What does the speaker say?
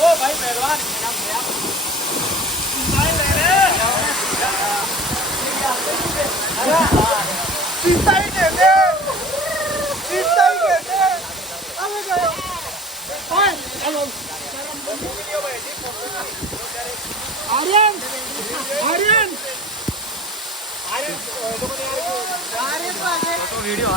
ओ भाई पहलवान सीता ही कहते सीता ही कहते अबे गयो ओए हेलो आर्यन आर्यन आर्यन तो वीडियो